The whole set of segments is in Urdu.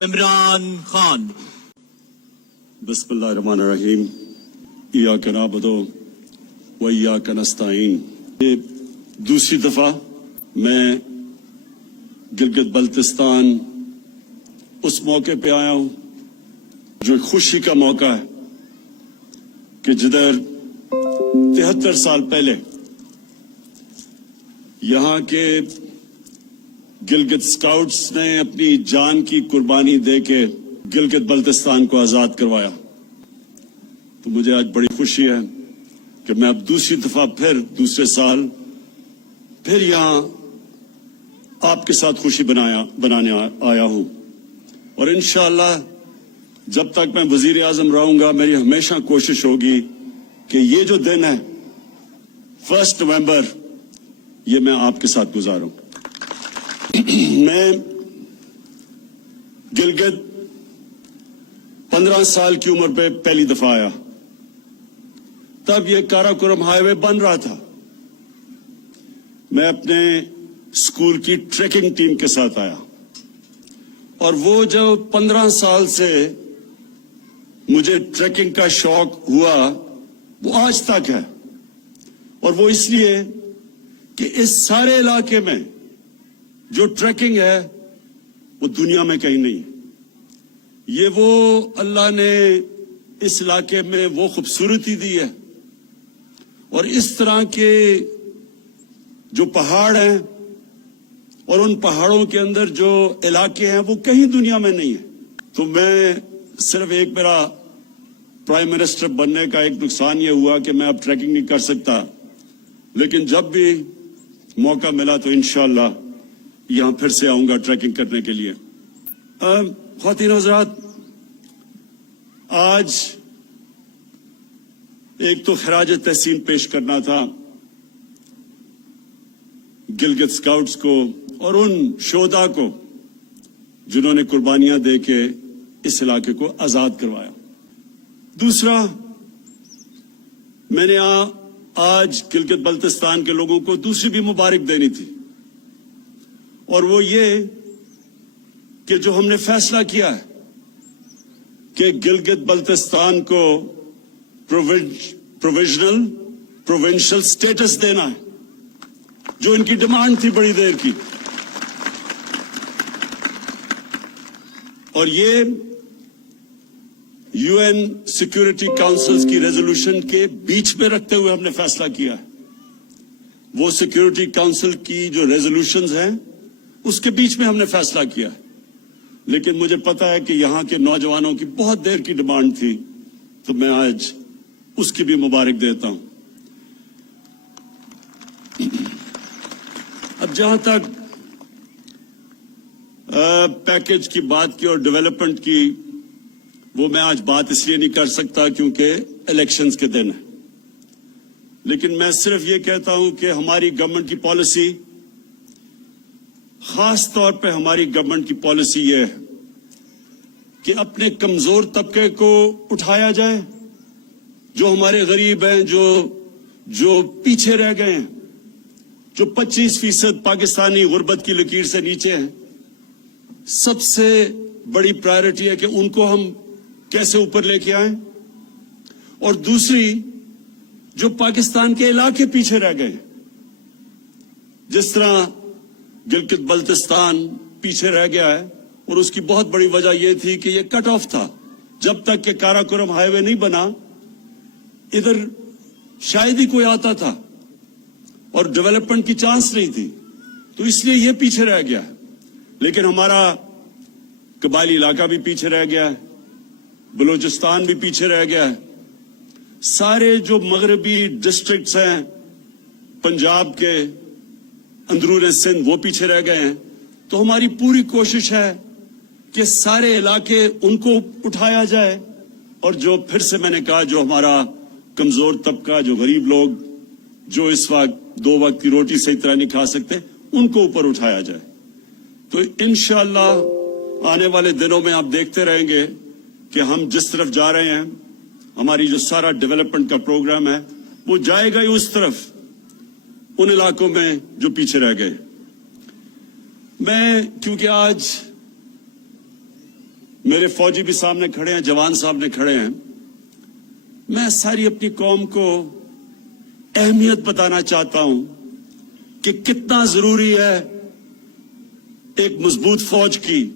عمران خان. بسم اللہ الرحمن الرحیم. ایاک نعبد و ایاک نستعین. یہ دوسری دفعہ میں گلگت بلتستان اس موقع پہ آیا ہوں جو خوشی کا موقع ہے کہ جدھر 73 سال پہلے یہاں کے گلگت سکاؤٹس نے اپنی جان کی قربانی دے کے گلگت بلتستان کو آزاد کروایا. تو مجھے آج بڑی خوشی ہے کہ میں اب دوسری دفعہ دوسرے سال پھر یہاں آپ کے ساتھ خوشی بنانے آیا ہوں. اور انشاءاللہ جب تک میں وزیر اعظم رہوں گا میری ہمیشہ کوشش ہوگی کہ یہ جو دن ہے 1 نومبر یہ میں آپ کے ساتھ گزاروں. میں گلگت 15 سال کی عمر پہ پہلی دفعہ آیا. تب یہ کاراکورم ہائی وے بن رہا تھا. میں اپنے اسکول کی ٹریکنگ ٹیم کے ساتھ آیا اور وہ جو 15 سال سے مجھے ٹریکنگ کا شوق ہوا وہ آج تک ہے. اور وہ اس لیے کہ اس سارے علاقے میں جو ٹریکنگ ہے وہ دنیا میں کہیں نہیں ہے. یہ وہ اللہ نے اس علاقے میں وہ خوبصورتی دی ہے اور اس طرح کے جو پہاڑ ہیں اور ان پہاڑوں کے اندر جو علاقے ہیں وہ کہیں دنیا میں نہیں ہے. تو میں صرف ایک میرا پرائم منسٹر بننے کا ایک نقصان یہ ہوا کہ میں اب ٹریکنگ نہیں کر سکتا, لیکن جب بھی موقع ملا تو انشاءاللہ یہاں پھر سے آؤں گا ٹریکنگ کرنے کے لیے. خواتین حضرات, آج ایک تو خراج تحسین پیش کرنا تھا گلگت سکاؤٹس کو اور ان شہداء کو جنہوں نے قربانیاں دے کے اس علاقے کو آزاد کروایا. دوسرا, میں نے آج گلگت بلتستان کے لوگوں کو دوسری بھی مبارک دینی تھی, اور وہ یہ کہ جو ہم نے فیصلہ کیا ہے کہ گلگت بلتستان کو پروونشل سٹیٹس دینا ہے, جو ان کی ڈیمانڈ تھی بڑی دیر کی, اور یہ یو این سیکورٹی کاؤنسل کی ریزولوشن کے بیچ میں رکھتے ہوئے ہم نے فیصلہ کیا ہے. وہ سیکورٹی کاؤنسل کی جو ریزولوشنز ہیں اس کے بیچ میں ہم نے فیصلہ کیا ہے, لیکن مجھے پتا ہے کہ یہاں کے نوجوانوں کی بہت دیر کی ڈیمانڈ تھی, تو میں آج اس کی بھی مبارک دیتا ہوں. اب جہاں تک پیکج کی بات کی اور ڈیولپمنٹ کی, وہ میں آج بات اس لیے نہیں کر سکتا کیونکہ الیکشنز کے دن ہے, لیکن میں صرف یہ کہتا ہوں کہ ہماری گورنمنٹ کی پالیسی, خاص طور پہ ہماری گورنمنٹ کی پالیسی یہ ہے کہ اپنے کمزور طبقے کو اٹھایا جائے, جو ہمارے غریب ہیں, جو پیچھے رہ گئے ہیں, جو 25% پاکستانی غربت کی لکیر سے نیچے ہیں. سب سے بڑی پرائرٹی ہے کہ ان کو ہم کیسے اوپر لے کے آئیں, اور دوسری جو پاکستان کے علاقے پیچھے رہ گئے, جس طرح گلگت بلتستان پیچھے رہ گیا ہے, اور اس کی بہت بڑی وجہ یہ تھی کہ یہ کٹ آف تھا. جب تک کہ کاراکورم ہائی وے نہیں بنا ادھر شاید ہی کوئی آتا تھا اور ڈیولپمنٹ کی چانس نہیں تھی, تو اس لیے یہ پیچھے رہ گیا ہے. لیکن ہمارا قبائلی علاقہ بھی پیچھے رہ گیا ہے, بلوچستان بھی پیچھے رہ گیا ہے, سارے جو مغربی ڈسٹرکٹس ہیں پنجاب کے اندرون سندھ وہ پیچھے رہ گئے ہیں. تو ہماری پوری کوشش ہے کہ سارے علاقے ان کو اٹھایا جائے, اور جو پھر سے میں نے کہا جو ہمارا کمزور طبقہ, جو غریب لوگ, جو اس وقت 2 وقت کی روٹی صحیح طرح نہیں کھا سکتے, ان کو اوپر اٹھایا جائے. تو انشاءاللہ آنے والے دنوں میں آپ دیکھتے رہیں گے کہ ہم جس طرف جا رہے ہیں, ہماری جو سارا ڈیولپمنٹ کا پروگرام ہے وہ جائے گا ہی اس طرف, ان علاقوں میں جو پیچھے رہ گئے. میں کیونکہ آج میرے فوجی بھی سامنے کھڑے ہیں, جوان سامنے کھڑے ہیں. میں ساری اپنی قوم کو اہمیت بتانا چاہتا ہوں کہ کتنا ضروری ہے ایک مضبوط فوج کی,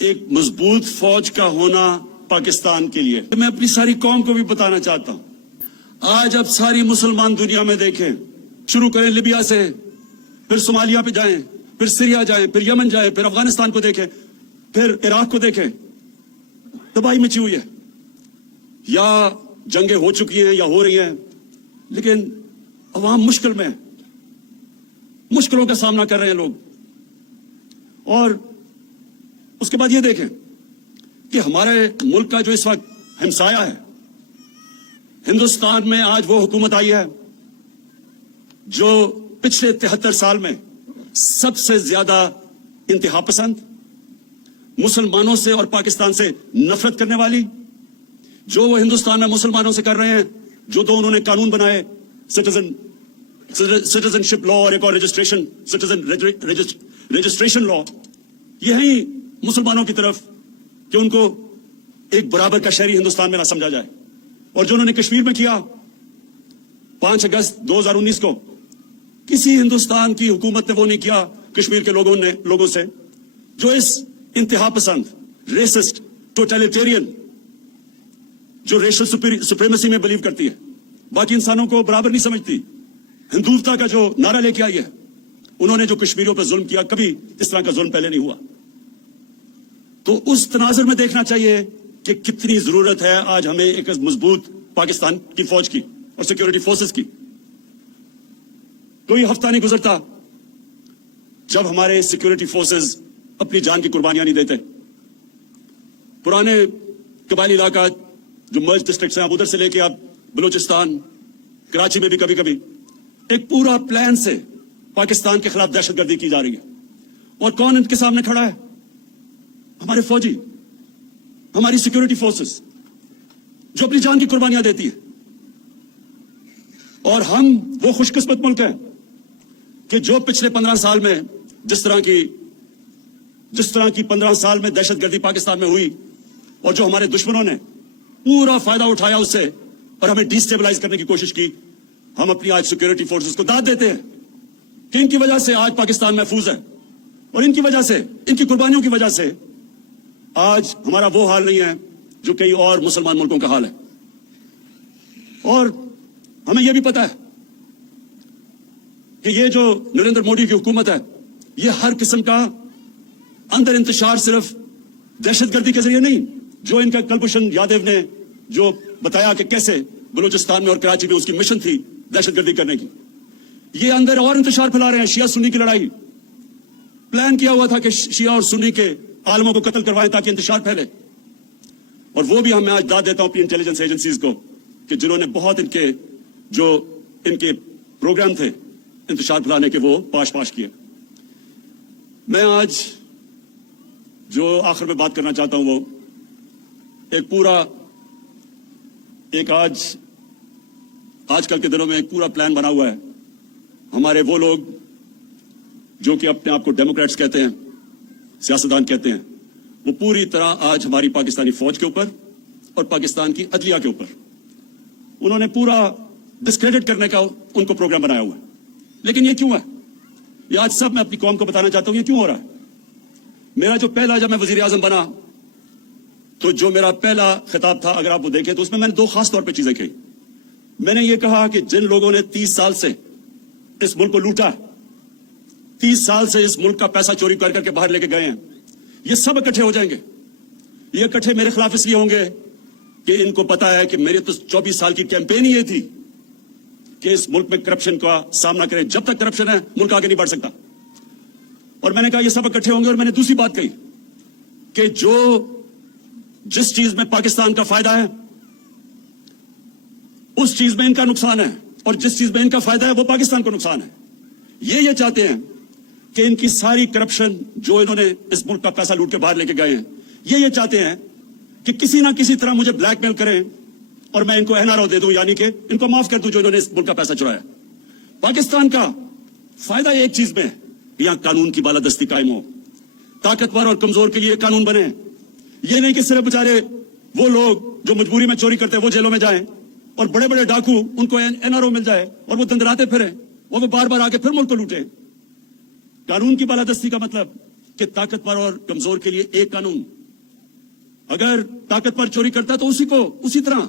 ایک مضبوط فوج کا ہونا پاکستان کے لیے. میں اپنی ساری قوم کو بھی بتانا چاہتا ہوں. آج اب ساری مسلمان دنیا میں دیکھیں, شروع کریں لیبیا سے, پھر صومالیہ پہ جائیں, پھر سیریا جائیں, پھر یمن جائیں, پھر افغانستان کو دیکھیں, پھر عراق کو دیکھیں. تباہی مچی ہوئی ہے, یا جنگیں ہو چکی ہیں یا ہو رہی ہیں, لیکن عوام مشکل میں, مشکلوں کا سامنا کر رہے ہیں لوگ. اور اس کے بعد یہ دیکھیں کہ ہمارے ملک کا جو اس وقت ہمسایہ ہے, ہندوستان میں آج وہ حکومت آئی ہے جو پچھلے 73 سال میں سب سے زیادہ انتہا پسند, مسلمانوں سے اور پاکستان سے نفرت کرنے والی, جو وہ ہندوستان میں مسلمانوں سے کر رہے ہیں, جو تو انہوں نے قانون بنائے, سٹیزن شپ لا اور ایک اور رجسٹریشن لا, یہی مسلمانوں کی طرف کہ ان کو ایک برابر کا شہری ہندوستان میں نہ سمجھا جائے. اور جو انہوں نے کشمیر میں کیا 5 اگست 2019 کو, کسی ہندوستان کی حکومت نے وہ نہیں کیا کشمیر کے لوگوں سے جو اس انتہا پسند, ریسسٹ, ٹوٹلیٹیرین, جو ریشل سپریمیسی میں بلیو کرتی ہے, باقی انسانوں کو برابر نہیں سمجھتی, ہندوتا کا جو نعرہ لے کے آئی ہے, انہوں نے جو کشمیریوں پر ظلم کیا, کبھی اس طرح کا ظلم پہلے نہیں ہوا. تو اس تناظر میں دیکھنا چاہیے کہ کتنی ضرورت ہے آج ہمیں ایک مضبوط پاکستان کی فوج کی اور سیکورٹی فورسز کی. کوئی ہفتہ نہیں گزرتا جب ہمارے سیکورٹی فورسز اپنی جان کی قربانیاں نہیں دیتے. پرانے قبائلی علاقہ جو مرج ڈسٹرکٹس ہیں, اب ادھر سے لے کے اب بلوچستان, کراچی میں بھی کبھی کبھی ایک پورا پلان سے پاکستان کے خلاف دہشت گردی کی جا رہی ہے. اور کون ان کے سامنے کھڑا ہے؟ ہمارے فوجی, ہماری سیکورٹی فورسز جو اپنی جان کی قربانیاں دیتی ہے. اور ہم وہ خوش قسمت ملک ہیں کہ جو پچھلے 15 سال میں جس طرح کی 15 سال میں دہشت گردی پاکستان میں ہوئی, اور جو ہمارے دشمنوں نے پورا فائدہ اٹھایا اس سے اور ہمیں ڈی سٹیبلائز کرنے کی کوشش کی, ہم اپنی آج سیکورٹی فورسز کو داد دیتے ہیں کہ ان کی وجہ سے آج پاکستان محفوظ ہے, اور ان کی وجہ سے, ان کی قربانیوں کی وجہ سے آج ہمارا وہ حال نہیں ہے جو کئی اور مسلمان ملکوں کا حال ہے. اور ہمیں یہ بھی پتا ہے کہ یہ جو نریندر مودی کی حکومت ہے, یہ ہر قسم کا اندر انتشار صرف دہشت گردی کے ذریعے نہیں, جو ان کا کلبھوشن یادو نے جو بتایا کہ کیسے بلوچستان میں اور کراچی میں اس کی مشن تھی دہشت گردی کرنے کی, یہ اندر اور انتشار پھیلا رہے ہیں. شیعہ سنی کی لڑائی, پلان کیا ہوا تھا کہ شیعہ اور سنی کے عالموں کو قتل کروائیں تاکہ انتشار پھیلے. اور وہ بھی میں آج داد دیتا ہوں اپنی انٹیلیجنس ایجنسیز کو کہ جنہوں نے بہت ان کے پروگرام تھے انتشار پھیلانے کے, وہ پاش کیے. میں آج جو آخر میں بات کرنا چاہتا ہوں وہ آج کل کے دنوں میں ایک پورا پلان بنا ہوا ہے. ہمارے وہ لوگ جو کہ اپنے آپ کو ڈیموکریٹس کہتے ہیں, سیاستدان کہتے ہیں, وہ پوری طرح آج ہماری پاکستانی فوج کے اوپر اور پاکستان کی عدلیہ کے اوپر انہوں نے پورا ڈسکریڈٹ کرنے کا ان کو پروگرام بنایا ہوا ہے. لیکن یہ کیوں ہے؟ یہ آج سب میں اپنی قوم کو بتانا چاہتا ہوں یہ کیوں ہو رہا ہے. میرا جو پہلا, جب میں وزیر اعظم بنا تو جو میرا پہلا خطاب تھا, اگر آپ وہ دیکھیں تو اس میں نے 2 خاص طور پہ چیزیں کہی. میں نے یہ کہا کہ جن لوگوں نے 30 سال سے اس ملک کو لوٹا, 30 سال سے اس ملک کا پیسہ چوری کر کے باہر لے کے گئے ہیں, یہ سب اکٹھے ہو جائیں گے. یہ اکٹھے میرے خلاف اس لیے ہوں گے کہ ان کو پتا ہے کہ میرے تو 24 سال کی کیمپین ہی یہ تھی کہ اس ملک میں کرپشن کا سامنا کریں. جب تک کرپشن ہے ملک آگے نہیں بڑھ سکتا. اور میں نے کہا یہ سب اکٹھے ہوں گے. اور میں نے دوسری بات کہی کہ جس چیز میں پاکستان کا فائدہ ہے اس چیز میں ان کا نقصان ہے, اور جس چیز میں ان کا فائدہ ہے وہ پاکستان کو نقصان ہے. یہ چاہتے ہیں کہ ان کی ساری کرپشن جو انہوں نے اس ملک کا پیسہ لوٹ کے باہر لے کے گئے ہیں, یہ چاہتے ہیں کہ کسی نہ کسی طرح مجھے بلیک میل کریں اور میں ان کو این آر او دے دوں, یعنی کہ ان کو معاف کر دوں جو انہوں نے اس ملک کا پیسہ چرایا. پاکستان کا فائدہ ایک چیز میں, یہاں قانون کی بالادستی قائم ہو, طاقتور اور کمزور کے لیے قانون بنے, یہ نہیں کہ صرف بیچارے وہ لوگ جو مجبوری میں چوری کرتے ہیں وہ جیلوں میں جائیں اور بڑے بڑے ڈاکو ان کو NRO مل جائے اور وہ دندراتے پھریں اور وہ بار بار آ کے پھر ملک کو لوٹیں. قانون کی بالادستی کا مطلب کہ طاقتور اور کمزور کے لیے ایک قانون. اگر طاقتور چوری کرتا ہے تو اسی طرح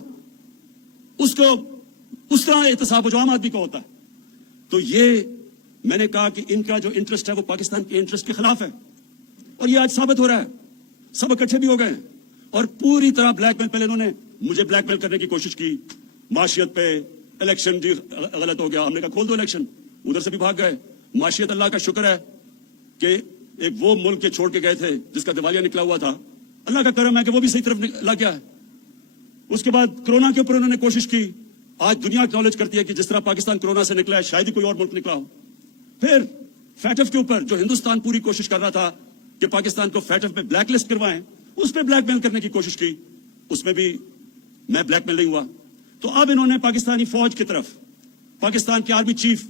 احتساب جو عام آدمی کو ہوتا ہے. تو یہ میں نے کہا کہ ان کا جو انٹرسٹ ہے وہ پاکستان کے انٹرسٹ کے خلاف ہے اور یہ آج ثابت ہو رہا ہے. سب اکٹھے بھی ہو گئے اور پوری طرح بلیک میل. پہلے انہوں نے مجھے بلیک میل کرنے کی کوشش کی معاشیت پہ. الیکشن جی غلط ہو گیا, ہم نے کہا کھول دو الیکشن. ادھر سے بھی بھاگ گئے. معاشیت اللہ کا شکر ہے کہ ایک وہ ملک کے چھوڑ کے گئے تھے جس کا دیوالیہ نکلا ہوا تھا. اللہ کا کرم ہے کہ وہ بھی صحیح طرف لگ گیا ہے. اس کے بعد کرونا کے اوپر انہوں نے کوشش کی. آج دنیا اکنالج کرتی ہے کہ جس طرح پاکستان کرونا سے نکلا ہے شاید ہی کوئی اور ملک نکلا ہو. پھر فیٹف کے اوپر جو ہندوستان پوری کوشش کر رہا تھا کہ پاکستان کو فیٹف میں بلیک لسٹ کروائیں, اس پہ بلیک میل کرنے کی کوشش کی. اس میں بھی میں بلیک میل نہیں ہوا. تو اب انہوں نے پاکستانی فوج کی طرف, پاکستان کے آرمی چیف,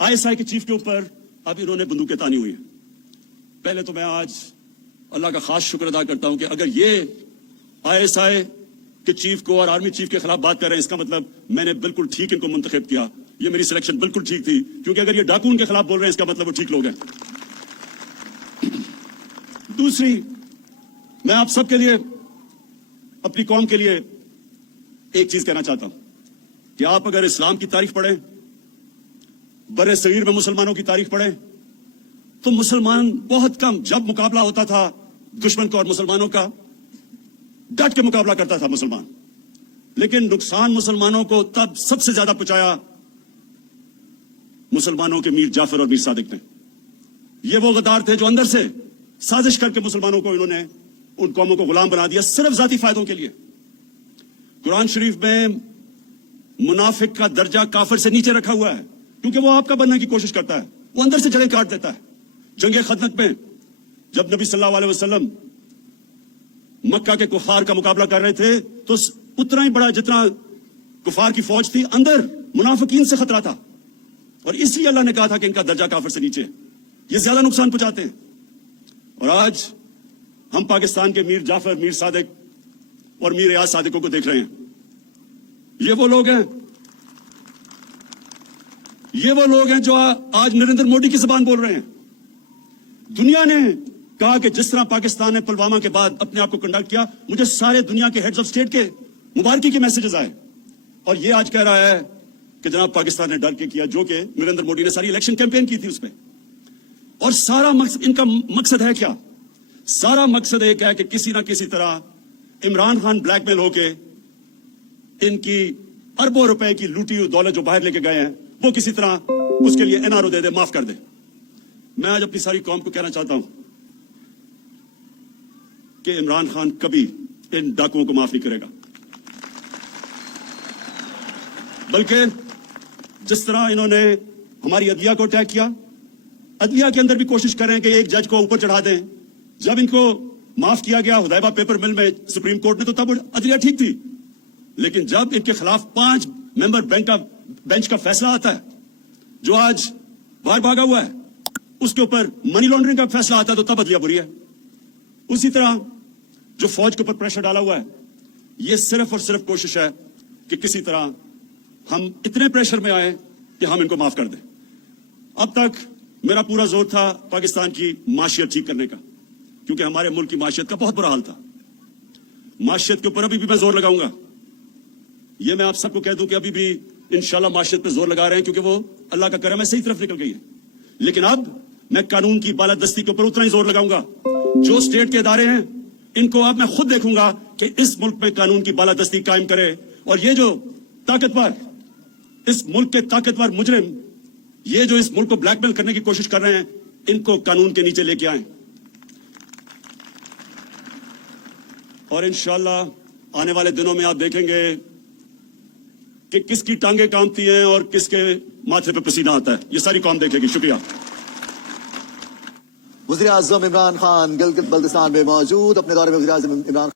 ISI کے چیف کے اوپر اب انہوں نے بندوقیں تانی ہوئی ہیں. پہلے تو میں آج اللہ کا خاص شکر ادا کرتا ہوں کہ اگر یہ ISI کے چیف کو اور آرمی چیف کے خلاف بات کر رہے ہیں, اس کا مطلب میں نے بالکل ٹھیک ان کو منتخب کیا. یہ میری سلیکشن بالکل ٹھیک تھی, کیونکہ اگر یہ ڈاکو ان کے خلاف بول رہے ہیں اس کا مطلب وہ ٹھیک لوگ ہیں. دوسری, میں آپ سب کے لیے, اپنی قوم کے لیے ایک چیز کہنا چاہتا ہوں کہ آپ اگر اسلام کی تاریخ پڑھیں, بر صغیر میں مسلمانوں کی تاریخ پڑھیں, تو مسلمان بہت کم, جب مقابلہ ہوتا تھا دشمن کا اور مسلمانوں کا, ڈٹ کے مقابلہ کرتا تھا مسلمان. لیکن نقصان مسلمانوں کو تب سب سے زیادہ پہنچایا مسلمانوں کے میر جعفر اور میر صادق نے. یہ وہ غدار تھے جو اندر سے سازش کر کے مسلمانوں کو, انہوں نے ان قوموں کو غلام بنا دیا صرف ذاتی فائدوں کے لیے. قرآن شریف میں منافق کا درجہ کافر سے نیچے رکھا ہوا ہے, کیونکہ وہ آپ کا بننے کی کوشش کرتا ہے, وہ اندر سے جڑیں کاٹ دیتا ہے. جنگ خندق میں جب نبی صلی اللہ علیہ وسلم مکہ کے کفار کا مقابلہ کر رہے تھے تو اتنا ہی بڑا جتنا کفار کی فوج تھی, اندر منافقین سے خطرہ تھا, اور اس لیے اللہ نے کہا تھا کہ ان کا درجہ کافر سے نیچے, یہ زیادہ نقصان پہنچاتے ہیں. اور آج ہم پاکستان کے میر جعفر, میر صادق اور میر ریاض صادقوں کو دیکھ رہے ہیں. یہ وہ لوگ ہیں جو آج نریندر موڈی کی زبان بول رہے ہیں. دنیا نے کہا کہ جس طرح پاکستان نے پلوامہ کے بعد اپنے آپ کو کنڈکٹ کیا, مجھے سارے دنیا کے ہیڈز آف اسٹیٹ کے مبارکی کے میسیجز آئے, اور یہ آج کہہ رہا ہے کہ جناب پاکستان نے ڈر کے کیا, جو کہ نریندر موڈی نے ساری الیکشن کیمپین کی تھی اس پہ. اور سارا مقصد, ان کا مقصد ہے کیا؟ سارا مقصد ایک ہے کہ کسی نہ کسی طرح عمران خان بلیک میل ہو کے ان کی اربوں روپے کی لوٹی ہوئی دولت جو باہر لے کے گئے ہیں وہ کسی طرح اس کے لیے NRO دے دے, معاف کر دے. میں آج اپنی ساری قوم کو کہنا چاہتا ہوں کہ عمران خان کبھی ان ڈاکوؤں کو معاف نہیں کرے گا, بلکہ جس طرح انہوں نے ہماری عدلیہ کو اٹیک کیا, عدلیہ کے اندر بھی کوشش کریں کہ ایک جج کو اوپر چڑھا دیں. جب ان کو معاف کیا گیا حدیبہ پیپر مل میں سپریم کورٹ نے, تو تب عدلیہ ٹھیک تھی. لیکن جب ان کے خلاف 5 ممبر بینچ کا فیصلہ آتا ہے جو آج باہر بھاگا ہوا ہے, اس کے اوپر منی لانڈرنگ کا فیصلہ آتا ہے, تو تب عدلیہ بری ہے. اسی طرح جو فوج کے اوپر پریشر ڈالا ہوا ہے, یہ صرف اور صرف کوشش ہے کہ کسی طرح ہم اتنے پریشر میں آئیں کہ ہم ان کو معاف کر دیں. اب تک میرا پورا زور تھا پاکستان کی معاشیت ٹھیک کرنے کا, کیونکہ ہمارے ملک کی معاشیت کا بہت برا حال تھا. معاشیت کے اوپر ابھی بھی میں زور لگاؤں گا. یہ میں آپ سب کو کہہ دوں کہ ابھی بھی انشاءاللہ معاشیت پہ زور لگا رہے ہیں, کیونکہ وہ اللہ کا کرم ہے صحیح طرف نکل گئی ہے. لیکن اب میں قانون کی بالادستی کے اوپر اتنا ہی زور لگاؤں گا. جو اسٹیٹ کے ادارے ہیں ان کو اب میں خود دیکھوں گا کہ اس ملک میں قانون کی بالادستی قائم کرے, اور یہ جو طاقتور, اس ملک کے طاقتور مجرم, یہ جو اس ملک کو بلیک میل کرنے کی کوشش کر رہے ہیں, ان کو قانون کے نیچے لے کے آئیں. اور انشاءاللہ آنے والے دنوں میں آپ دیکھیں گے کہ کس کی ٹانگیں کامتی ہیں اور کس کے ماتھے پہ پسینہ آتا ہے. یہ ساری قوم دیکھے گی. شکریہ. وزیر اعظم عمران خان گلگت بلتستان میں موجود. اپنے دورے میں وزیر اعظم عمران